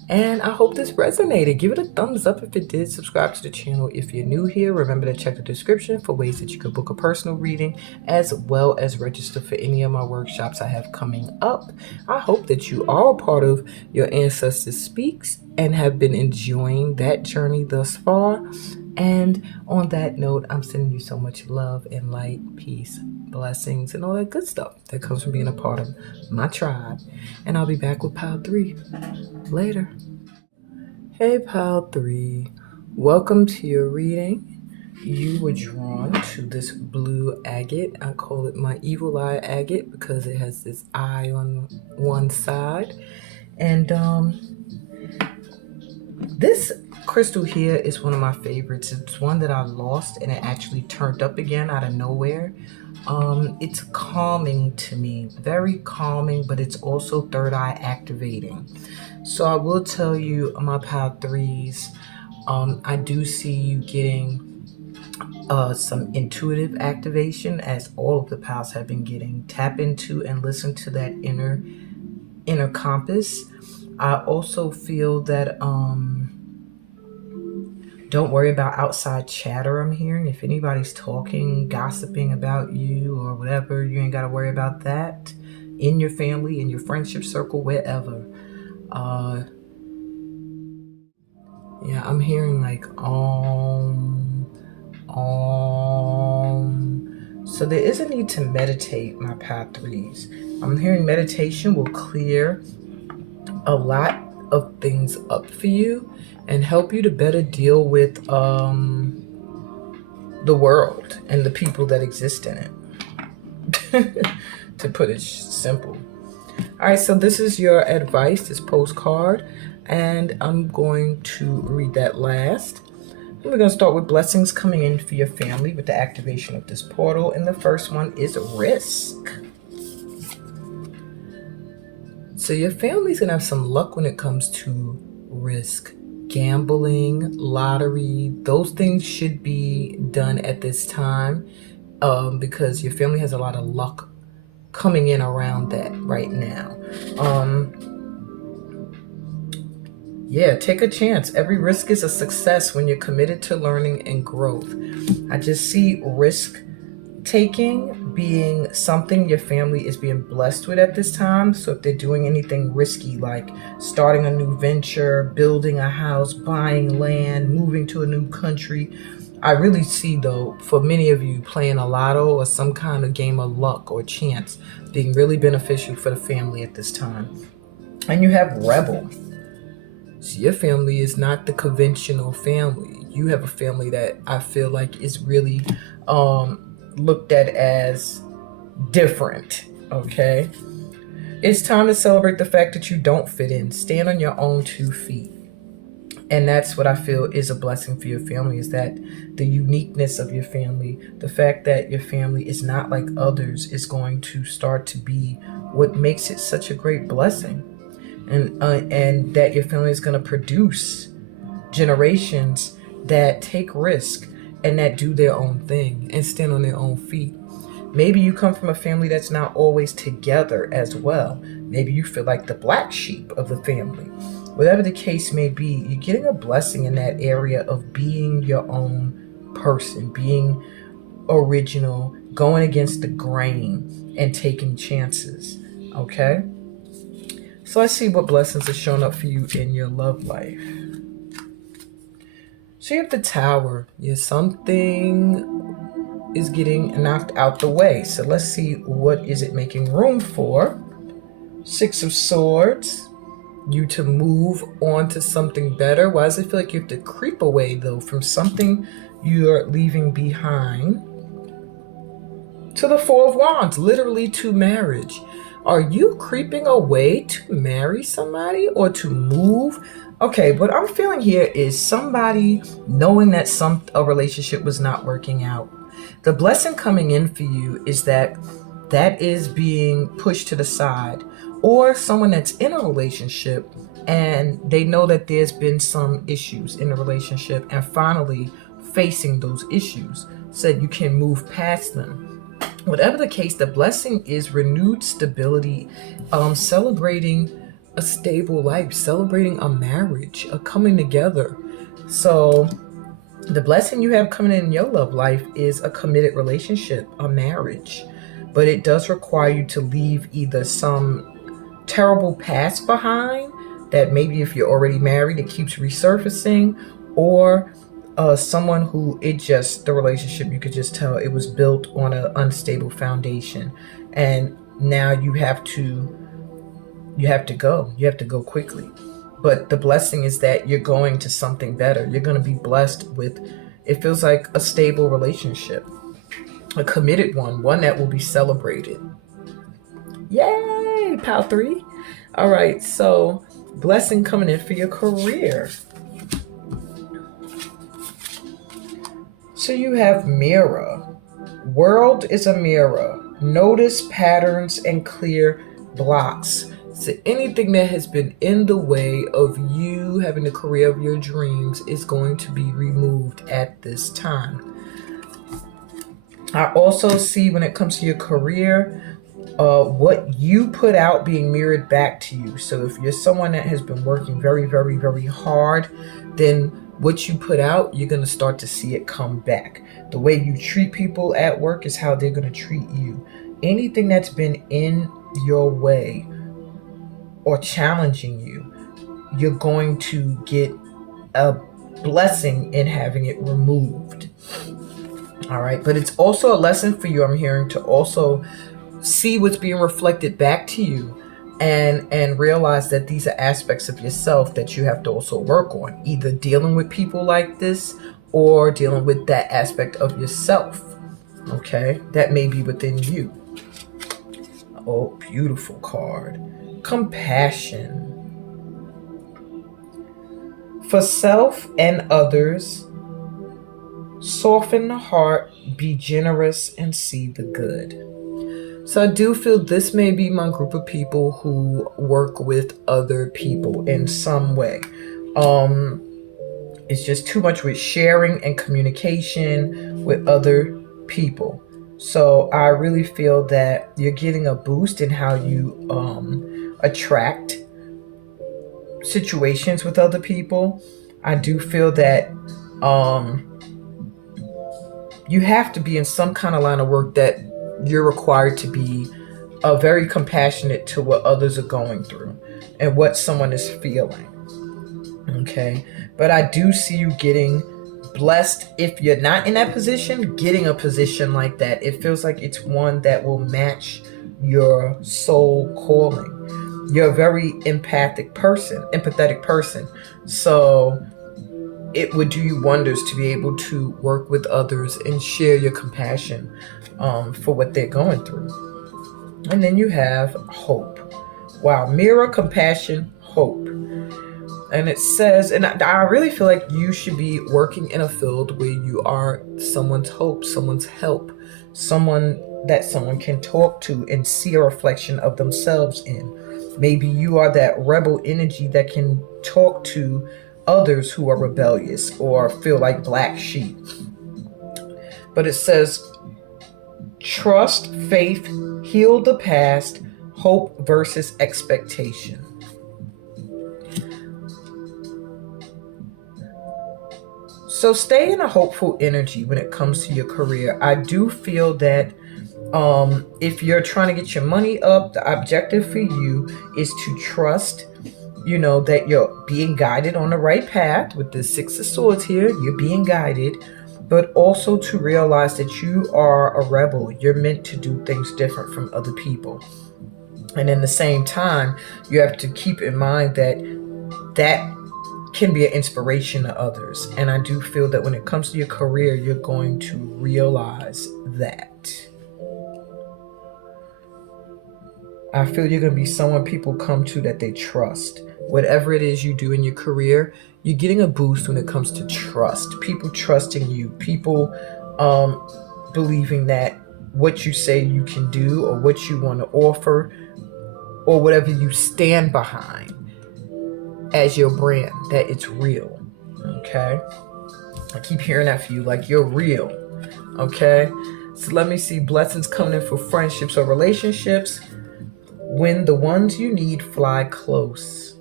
And I hope this resonated. Give it a thumbs up if it did. Subscribe to the channel if you're new here. Remember to check the description for ways that you can book a personal reading, as well as register for any of my workshops I have coming up. I hope that you are a part of Your Ancestors Speaks and have been enjoying that journey thus far. And on that note, I'm sending you so much love and light, peace, blessings, and all that good stuff that comes from being a part of my tribe. And I'll be back with Pile 3 later. Hey, Pile 3. Welcome to your reading. You were drawn to this blue agate. I call it my evil eye agate because it has this eye on one side. And this crystal here is one of my favorites. It's one that I lost and it actually turned up again out of nowhere. It's calming to me, very calming, but it's also third eye activating. So I will tell you, my Pile 3s, I do see you getting some intuitive activation, as all of the Piles have been getting. Tap into and listen to that inner compass. I also feel that don't worry about outside chatter I'm hearing. If anybody's talking, gossiping about you or whatever, you ain't got to worry about that. In your family, in your friendship circle, wherever. Yeah, I'm hearing like so there is a need to meditate, my Pile 3s. I'm hearing meditation will clear a lot of things up for you and help you to better deal with the world and the people that exist in it. To put it simple. All right, so this is your advice, this postcard, and I'm going to read that last. And we're going to start with blessings coming in for your family with the activation of this portal. And the first one is risk. So your family's going to have some luck when it comes to risk. Gambling, lottery, those things should be done at this time. because your family has a lot of luck coming in around that right now. Yeah, take a chance. Every risk is a success when you're committed to learning and growth. I just see risk taking being something your family is being blessed with at this time. So if they're doing anything risky, like starting a new venture, building a house, buying land, moving to a new country, I really see, though, for many of you, playing a lotto or some kind of game of luck or chance being really beneficial for the family at this time. And you have rebel. So your family is not the conventional family. You have a family that I feel like is really looked at as different, okay? It's time to celebrate the fact that you don't fit in. Stand on your own 2 feet. And that's what I feel is a blessing for your family, is that the uniqueness of your family, the fact that your family is not like others, is going to start to be what makes it such a great blessing. And that your family is going to produce generations that take risk and that do their own thing and stand on their own feet. Maybe you come from a family that's not always together as well. Maybe you feel like the black sheep of the family. Whatever the case may be, you're getting a blessing in that area of being your own person, being original, going against the grain, and taking chances. Okay? So let's see what blessings are showing up for you in your love life. So you have the Tower. Yeah, something is getting knocked out the way. So let's see, what is it making room for? 6 of Swords. You to move on to something better. Why does it feel like you have to creep away, though, from something you're leaving behind? To the 4 of Wands, literally to marriage. Are you creeping away to marry somebody or to move? Okay, what I'm feeling here is somebody knowing that a relationship was not working out. The blessing coming in for you is that is being pushed to the side, or someone that's in a relationship and they know that there's been some issues in the relationship and finally facing those issues, said you can move past them. Whatever the case, the blessing is renewed stability, celebrating a stable life, celebrating a marriage, a coming together. So the blessing you have coming in your love life is a committed relationship, a marriage. But it does require you to leave either some terrible past behind that maybe if you're already married, it keeps resurfacing, or someone who the relationship, you could just tell it was built on an unstable foundation. And now you have to go quickly. But the blessing is that you're going to something better. You're going to be blessed with, it feels like, a stable relationship, a committed one that will be celebrated. Yay, Pal 3. All right, so blessing coming in for your career. So you have mirror. World is a mirror. Notice patterns and clear blocks. So anything that has been in the way of you having the career of your dreams is going to be removed at this time. I also see, when it comes to your career, what you put out being mirrored back to you. So if you're someone that has been working very, very, very hard, then what you put out, you're going to start to see it come back. The way you treat people at work is how they're going to treat you. Anything that's been in your way or challenging you, you're going to get a blessing in having it removed. All right, but it's also a lesson for you, I'm hearing, to also see what's being reflected back to you and realize that these are aspects of yourself that you have to also work on, either dealing with people like this or dealing with that aspect of yourself, okay, that may be within you. Oh, beautiful card. Compassion. For self and others, soften the heart, be generous, and see the good. So I do feel this may be my group of people who work with other people in some way. It's just too much with sharing and communication with other people. So I really feel that you're getting a boost in how you attract situations with other people. I do feel that you have to be in some kind of line of work that you're required to be very compassionate to what others are going through and what someone is feeling. Okay. But I do see you getting blessed if you're not in that position, getting a position like that. It feels like it's one that will match your soul calling. You're a very empathetic person. So it would do you wonders to be able to work with others and share your compassion for what they're going through. And then you have hope. Wow, mirror, compassion, hope. And it says, and I really feel like you should be working in a field where you are someone's hope, someone's help, someone that someone can talk to and see a reflection of themselves in. Maybe you are that rebel energy that can talk to others who are rebellious or feel like black sheep. But it says, trust, faith, heal the past, hope versus expectation. So stay in a hopeful energy when it comes to your career. I do feel that if you're trying to get your money up, the objective for you is to trust, that you're being guided on the right path. With the Six of Swords here, you're being guided, but also to realize that you are a rebel. You're meant to do things different from other people. And in the same time, you have to keep in mind that can be an inspiration to others. And I do feel that when it comes to your career, you're going to realize that. I feel you're going to be someone people come to that they trust. Whatever it is you do in your career, you're getting a boost when it comes to trust. People trusting you. People believing that what you say you can do or what you want to offer or whatever you stand behind as your brand, that it's real. Okay? I keep hearing that for you, like you're real. Okay? So let me see blessings coming in for friendships or relationships. When the ones you need fly close.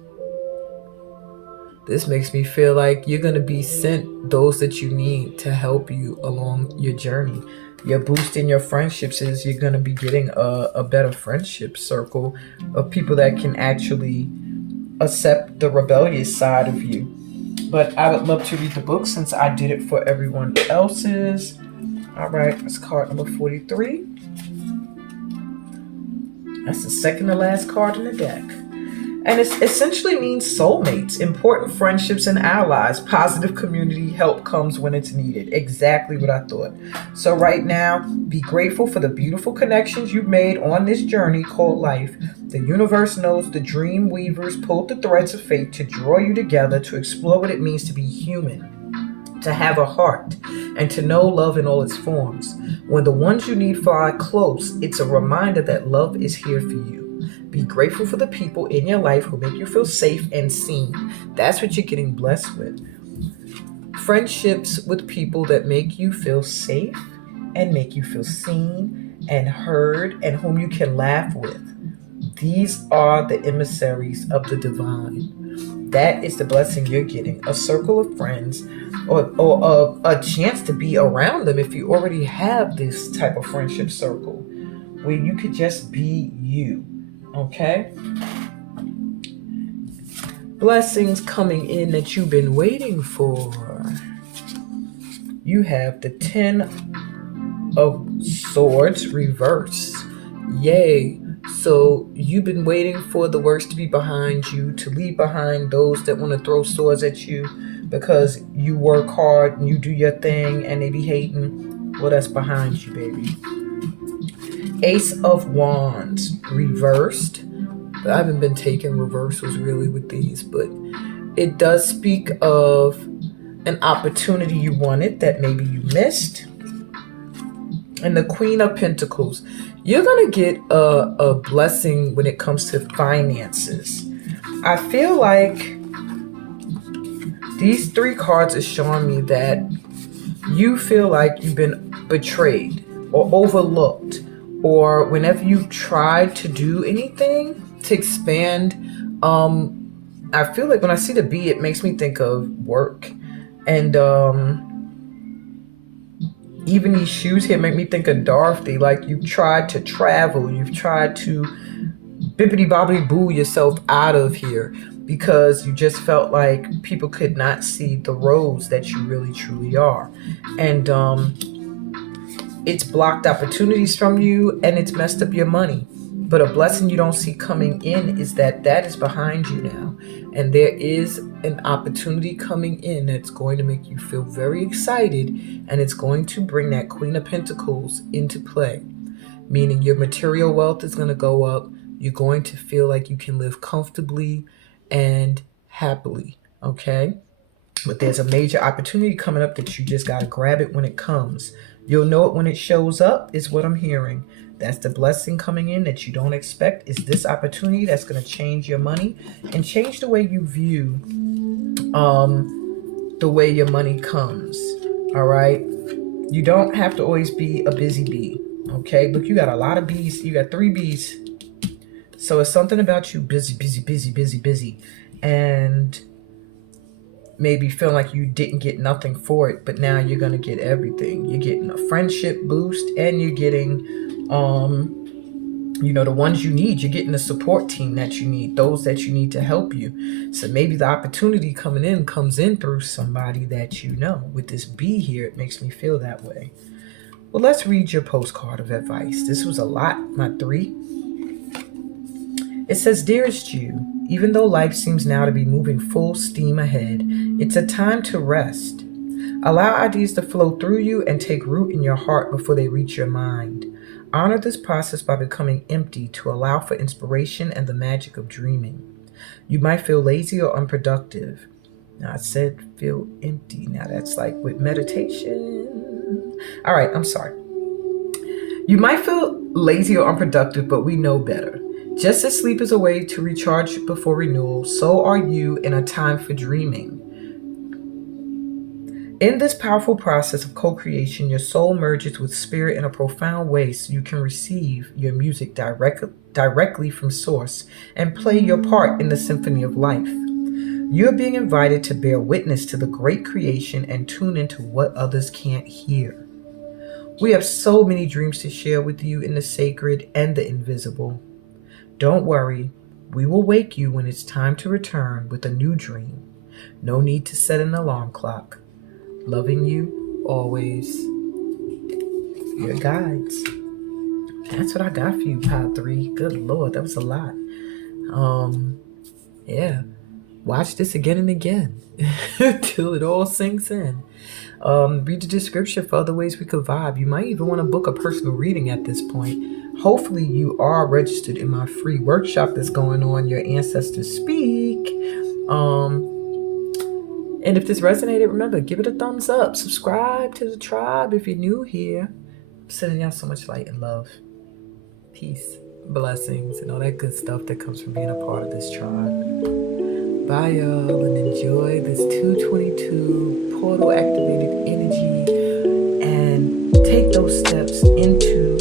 This makes me feel like you're going to be sent those that you need to help you along your journey. Your boost in your friendships is you're going to be getting a better friendship circle of people that can actually accept the rebellious side of you. But I would love to read the book since I did it for everyone else's. All right, that's card number 43. That's the second to last card in the deck. And it essentially means soulmates, important friendships and allies, positive community, help comes when it's needed. Exactly what I thought. So right now, be grateful for the beautiful connections you've made on this journey called life. The universe knows the dream weavers pulled the threads of fate to draw you together to explore what it means to be human, to have a heart, and to know love in all its forms. When the ones you need fly close, it's a reminder that love is here for you. Be grateful for the people in your life who make you feel safe and seen. That's what you're getting blessed with. Friendships with people that make you feel safe and make you feel seen and heard and whom you can laugh with. These are the emissaries of the divine. That is the blessing you're getting. A circle of friends or a chance to be around them if you already have this type of friendship circle where you could just be you. Okay? Blessings coming in that you've been waiting for. You have the 10 of Swords reverse. Yay. So you've been waiting for the worst to be behind you, to leave behind those that want to throw swords at you because you work hard and you do your thing and they be hating. Well, that's behind you, baby. Ace of Wands reversed. I haven't been taking reversals really with these, but it does speak of an opportunity you wanted that maybe you missed. And the Queen of Pentacles. You're going to get a blessing when it comes to finances. I feel like these 3 cards are showing me that you feel like you've been betrayed. or overlooked, or whenever you try to do anything to expand, I feel like when I see the bee, it makes me think of work. And even these shoes here make me think of Dorothy. Like, you've tried to travel, you've tried to bippity bobbity boo yourself out of here because you just felt like people could not see the roads that you really truly are. And it's blocked opportunities from you, and it's messed up your money. But a blessing you don't see coming in is that is behind you now. And there is an opportunity coming in that's going to make you feel very excited, and it's going to bring that Queen of Pentacles into play. Meaning your material wealth is going to go up. You're going to feel like you can live comfortably and happily, okay? But there's a major opportunity coming up that you just got to grab it when it comes. You'll know it when it shows up, is what I'm hearing. That's the blessing coming in that you don't expect, is this opportunity that's going to change your money and change the way you view the way your money comes, all right? You don't have to always be a busy bee, okay? Look, you got a lot of bees. You got 3 bees. So it's something about you busy, busy, busy, busy, busy. And maybe feeling like you didn't get nothing for it, but now you're going to get everything. You're getting a friendship boost, and you're getting, the ones you need. You're getting the support team that you need, those that you need to help you. So maybe the opportunity comes in through somebody that you know. With this bee here, it makes me feel that way. Well, let's read your postcard of advice. This was a lot, my 3. It says, Dearest you, even though life seems now to be moving full steam ahead, it's a time to rest. Allow ideas to flow through you and take root in your heart before they reach your mind. Honor this process by becoming empty to allow for inspiration and the magic of dreaming. You might feel lazy or unproductive. Now, I said feel empty. Now, that's like with meditation. All right, I'm sorry. You might feel lazy or unproductive, but we know better. Just as sleep is a way to recharge before renewal, so are you in a time for dreaming. In this powerful process of co-creation, your soul merges with spirit in a profound way so you can receive your music directly from source and play your part in the symphony of life. You're being invited to bear witness to the great creation and tune into what others can't hear. We have so many dreams to share with you in the sacred and the invisible. Don't worry, we will wake you when it's time to return with a new dream. No need to set an alarm clock. Loving you always. Your guides. That's what I got for you, Pod 3. Good Lord, that was a lot. Yeah. Watch this again and again till it all sinks in. Read the description for other ways we could vibe. You might even want to book a personal reading at this point. Hopefully you are registered in my free workshop that's going on, Your Ancestors Speak. And if this resonated, remember, give it a thumbs up. Subscribe to the tribe if you're new here. I'm sending out so much light and love. Peace, blessings, and all that good stuff that comes from being a part of this tribe. Bye, y'all, and enjoy this 222 portal activated energy and take those steps into